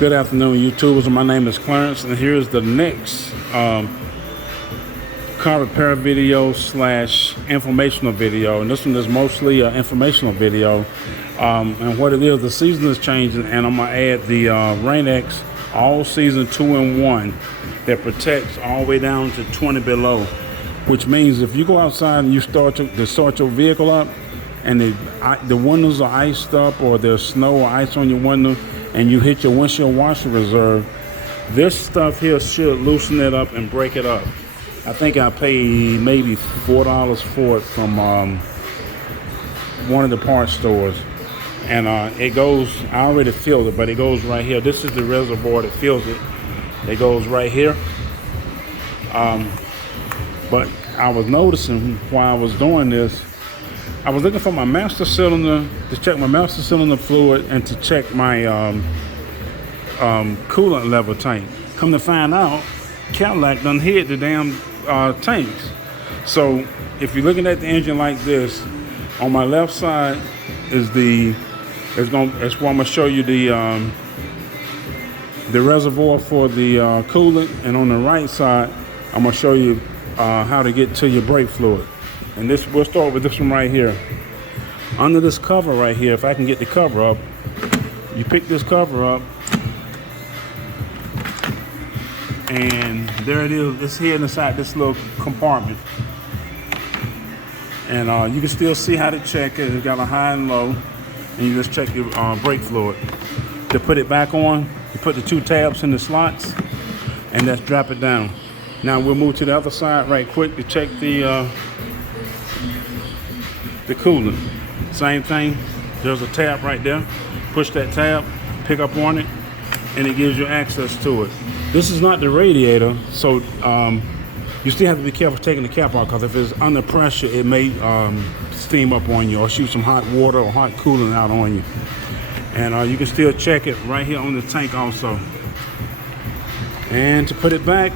Good afternoon, YouTubers. My name is Clarence, and here's the next car repair video slash informational video. And this one is mostly an informational video. And what it is, the season is changing, and I'm gonna add the Rain-X All Season 2-in-1 that protects all the way down to 20 below. Which means if you go outside and you start your vehicle up, and the windows are iced up, or there's snow or ice on your window, and you hit your windshield washer reserve, this stuff here should loosen it up and break it up. I think I paid maybe $4 for it from one of the parts stores. And it goes, I already filled it, but it goes right here. This is the reservoir that fills it. It goes right here. But I was noticing while I was doing this, I was looking for my master cylinder, to check my master cylinder fluid and to check my coolant level tank. Come to find out, Cadillac done hit the damn tanks. So if you're looking at the engine like this, on my left side is it's where I'm gonna show you the reservoir for the coolant, and on the right side, I'm gonna show you how to get to your brake fluid. And this, we'll start with this one right here. Under this cover right here, if I can get the cover up, you pick this cover up, and there it is. It's here inside this little compartment. And you can still see how to check it. It's got a high and low, and you just check your brake fluid. To put it back on, you put the two tabs in the slots, and just drop it down. Now we'll move to the other side right quick to check the coolant. Same thing, there's a tab right there. Push that tab, pick up on it, and it gives you access to it. This is not the radiator, so you still have to be careful taking the cap off, because if it's under pressure, it may steam up on you or shoot some hot water or hot coolant out on you. And you can still check it right here on the tank also. And to put it back,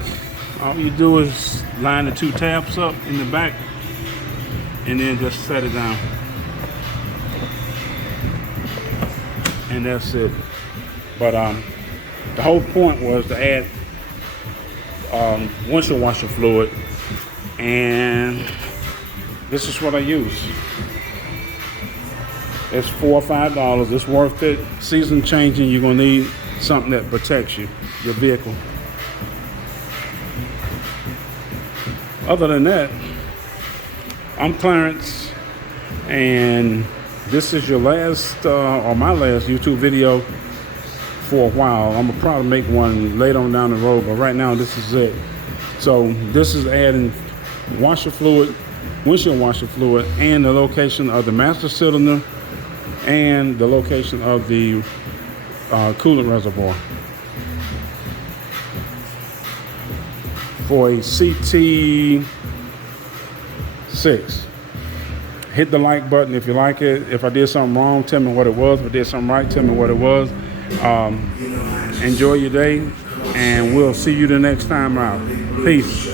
all you do is line the two tabs up in the back, and then just set it down. And that's it. But the whole point was to add windshield washer fluid, and this is what I use. It's $4 or $5. It's worth it. Season changing, you're gonna need something that protects you, your vehicle. Other than that, I'm Clarence, and this is your last, or my last YouTube video for a while. I'm gonna probably make one later on down the road, but right now this is it. So this is adding washer fluid, windshield washer fluid, and the location of the master cylinder, and the location of the coolant reservoir for a CT6. Hit the like button if you like it. If I did something wrong, tell me what it was. If I did something right, tell me what it was. Enjoy your day, and we'll see you the next time out. Peace.